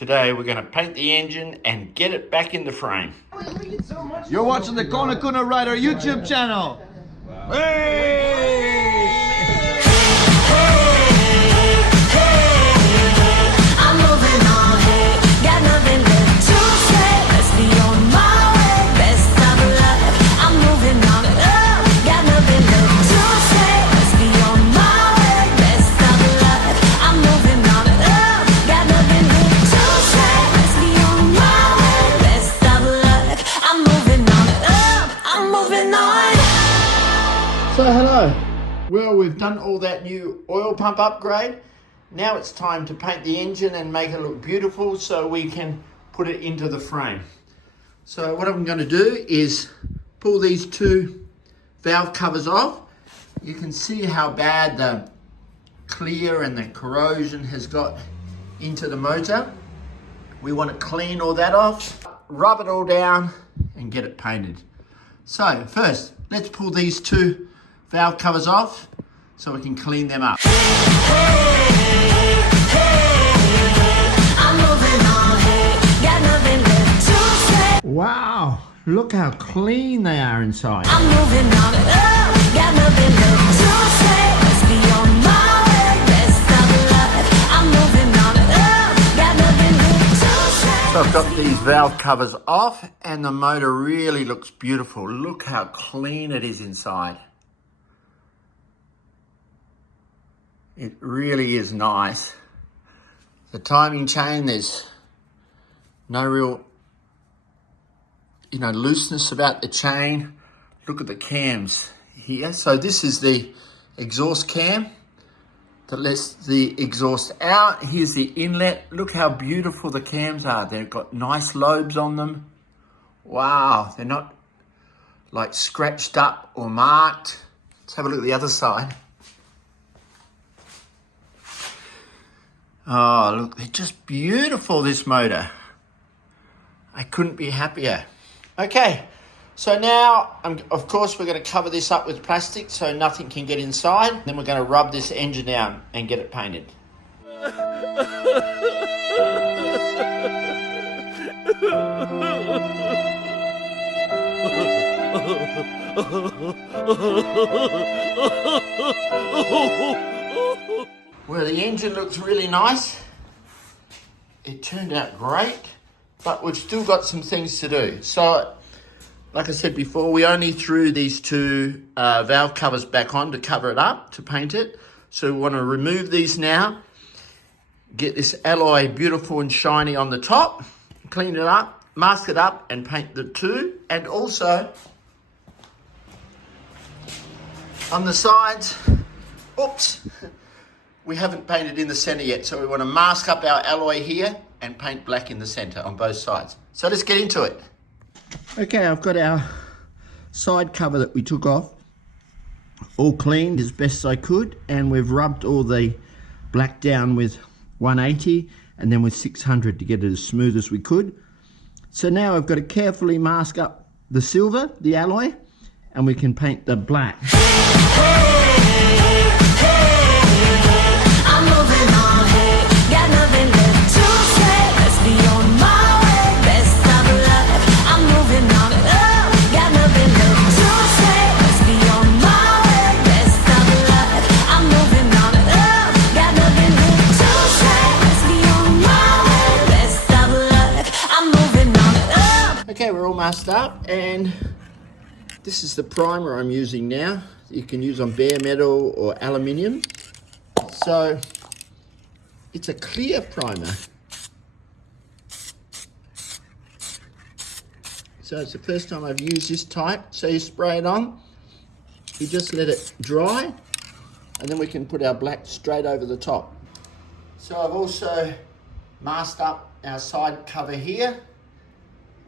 Today we're going to paint the engine and get it back in the frame. You're watching the Kodokuna Raida YouTube channel. Hey! I'm moving on, hey, got nothing left to say. Let's be on my way, best of luck. I'm moving on, got nothing left to say. Let's be on my way, best of luck. I'm moving on, got nothing left to say. Let's be on my way, best of luck. I'm moving on, I'm moving on. So hello. Well, we've done all that new oil pump upgrade. Now it's time to paint the engine and make it look beautiful so we can put it into the frame. So what I'm going to do is pull these two valve covers off. You can see how bad the clear and the corrosion has got into the motor. We want to clean all that off, rub it all down and get it painted. So first, let's pull these two valve covers off so we can clean them up. I'm moving on, hey, got nothing left to say. Wow, look how clean they are inside. I'm moving on, got nothing left to say. Let's be on my way, best of luck. I'm moving on, got nothing left to say. So I've got these valve covers off and the motor really looks beautiful. Look how clean it is inside. It really is nice. The timing chain, there's no real, looseness about the chain. Look at the cams here. So this is the exhaust cam that lets the exhaust out. Here's the inlet. Look how beautiful the cams are. They've got nice lobes on them. Wow, they're not like scratched up or marked. Let's have a look at the other side. Oh, look, they're just beautiful, this motor. I couldn't be happier. Okay, so now, of course, we're going to cover this up with plastic so nothing can get inside. Then we're going to rub this engine down and get it painted. Well, the engine looks really nice. It turned out great, but we've still got some things to do. So, like I said before, we only threw these two valve covers back on to cover it up, to paint it. So we want to remove these now, get this alloy beautiful and shiny on the top, clean it up, mask it up, and paint the two. And also, on the sides, oops. We haven't painted in the center yet, so we want to mask up our alloy here and paint black in the center on both sides. So let's get into it. Okay, I've got our side cover that we took off all cleaned as best as I could, and we've rubbed all the black down with 180 and then with 600 to get it as smooth as we could. So now I've got to carefully mask up the silver, the alloy, and we can paint the black. I'm moving on, hey, got nothing left to say. Let's be on my way, best of luck. I'm moving on, got nothing left to say. Let's be on my way, best of luck. I'm moving on, got nothing left to say. Let's be on my way, best of luck. I'm moving on, Okay, we're all masked up, and this is the primer I'm using now. You can use on bare metal or aluminium. So it's a clear primer. So it's the first time I've used this type. So you spray it on, you just let it dry, and then we can put our black straight over the top. So I've also masked up our side cover here,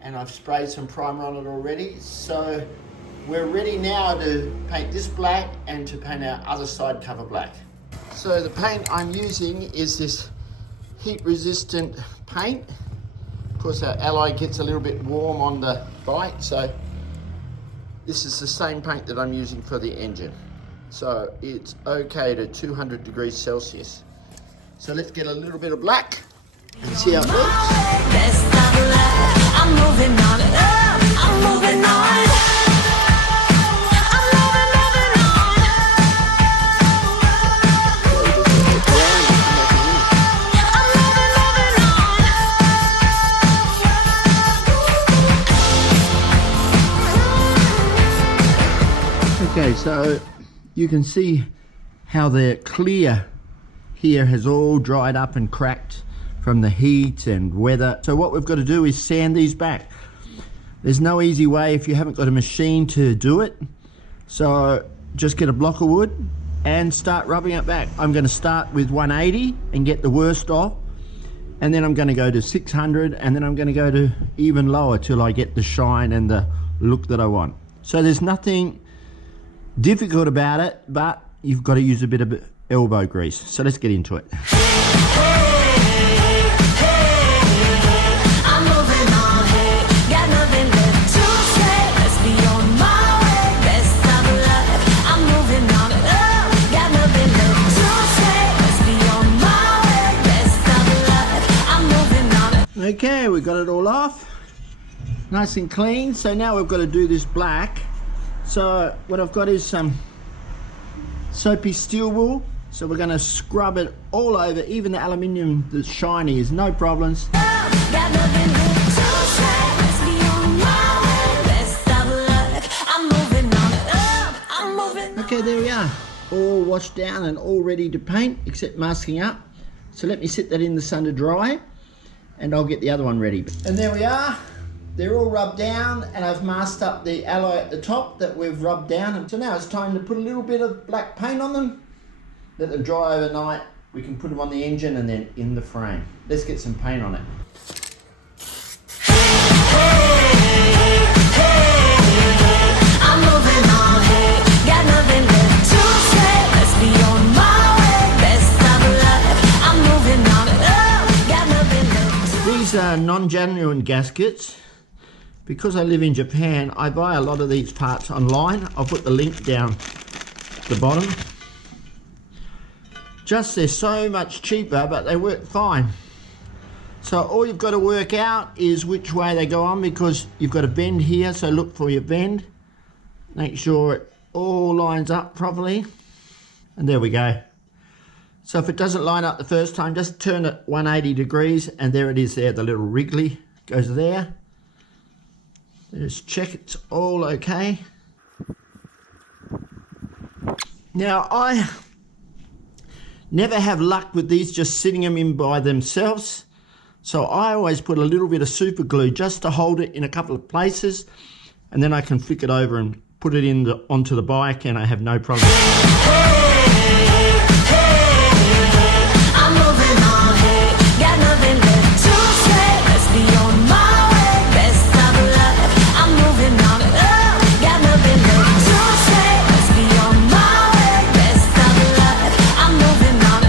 and I've sprayed some primer on it already. So we're ready now to paint this black and to paint our other side cover black. So the paint I'm using is this heat resistant paint. Of course our alloy gets a little bit warm on the bike, so this is the same paint that I'm using for the engine. So it's okay to 200 degrees Celsius. So let's get a little bit of black And see how it looks. Best of luck. I'm moving on. I'm moving on. I'm moving on. Okay, so you can see how the clear here has all dried up and cracked from the heat and weather. So what we've got to do is sand these back. There's no easy way if you haven't got a machine to do it. So just get a block of wood and start rubbing it back. I'm going to start with 180 and get the worst off. And then I'm going to go to 600 and then I'm going to go to even lower till I get the shine and the look that I want. So there's nothing difficult about it, but you've got to use a bit of elbow grease. So let's get into it. I'm moving on. Got nothing left to say. Let's be on my way. Best of luck. I'm moving on. Got nothing left to say. Let's be on my way. Best of luck. I'm moving on. Okay, we got it all off. Nice and clean. So now we've got to do this black. So what I've got is some soapy steel wool. So we're going to scrub it all over, even the aluminium that's shiny is no problems. Got nothing left to say. Let's be on my way. Best of luck. I'm moving on. I'm moving on. Okay, there we are. All washed down and all ready to paint, except masking up. So let me sit that in the sun to dry and I'll get the other one ready. And there we are. They're all rubbed down and I've masked up the alloy at the top that we've rubbed down. And so now it's time to put a little bit of black paint on them. Let them dry overnight. We can put them on the engine and then in the frame. Let's get some paint on it. I'm moving on. Got nothing left to say. Let's be on my way. Best of luck. I'm moving on. Got nothing left to These are non-genuine gaskets. Because I live in Japan, I buy a lot of these parts online. I'll put the link down at the bottom. Just they're so much cheaper, but they work fine. So all you've got to work out is which way they go on, because you've got a bend here, so look for your bend. Make sure it all lines up properly. And there we go. So if it doesn't line up the first time, just turn it 180 degrees and there it is there, the little wriggly goes there. Just check it's all okay. Now I never have luck with these just sitting them in by themselves. So I always put a little bit of super glue just to hold it in a couple of places, and then I can flick it over and put it in onto the bike and I have no problem. I'm moving on. Got nothing left to say. Let's be on my way. Best of luck. I'm moving on. Got nothing left to say. Let's be on my way. Best of luck. I'm moving on.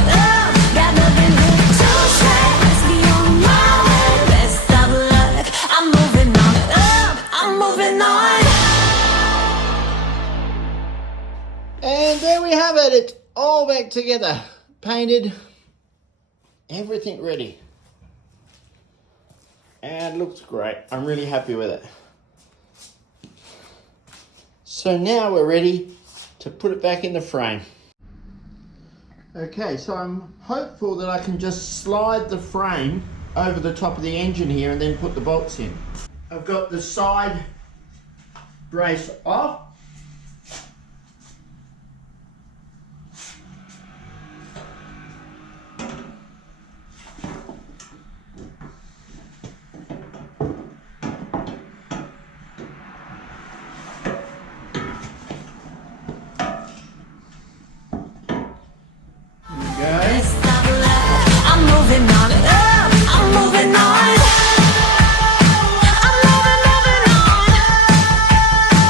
Got nothing left to say. Let's be on my way. Best of luck. I'm moving on. I'm moving on. And there we have it. It's all back together. Painted. Everything ready. And looks great. I'm really happy with it. So now we're ready to put it back in the frame. Okay, so I'm hopeful that I can just slide the frame over the top of the engine here and then put the bolts in. I've got the side brace off. Best of luck. I'm moving on. I'm moving on. I'm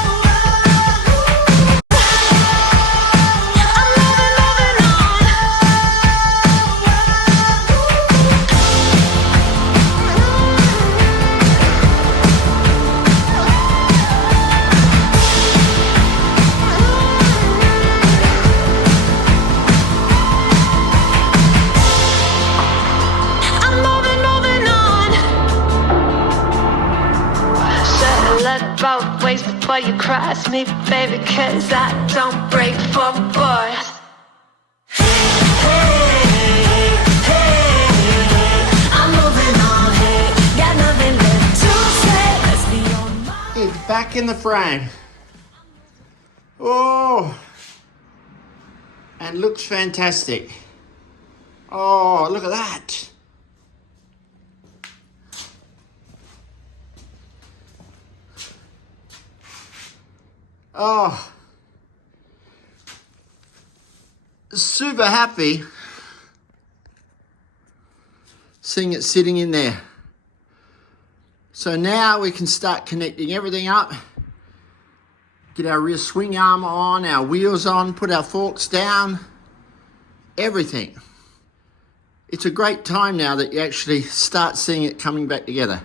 moving on. face before you cross me, baby, cause I don't break for boys. Hey, I'm moving on, hey, got nothing left to say, let's be on my... It's back in the frame. Oh, and looks fantastic. Oh, look at that. Oh, super happy seeing it sitting in there. So now we can start connecting everything up, get our rear swing arm on, our wheels on, put our forks down, everything. It's a great time now that you actually start seeing it coming back together.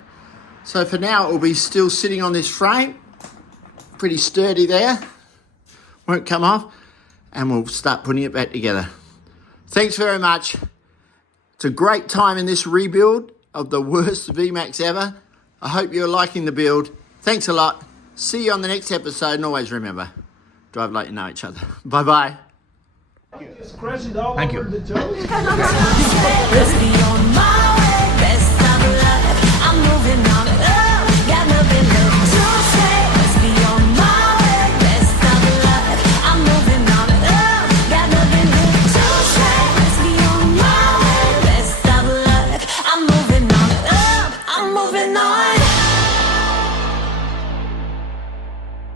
So for now, it will be still sitting on this frame. Pretty sturdy there, won't come off, and we'll start putting it back together. Thanks very much. It's a great time in this rebuild of the worst Vmax ever. I hope you're liking the build. Thanks a lot. See you on the next episode, and always remember, drive like you know each other. Bye-bye. Thank you. Let's be on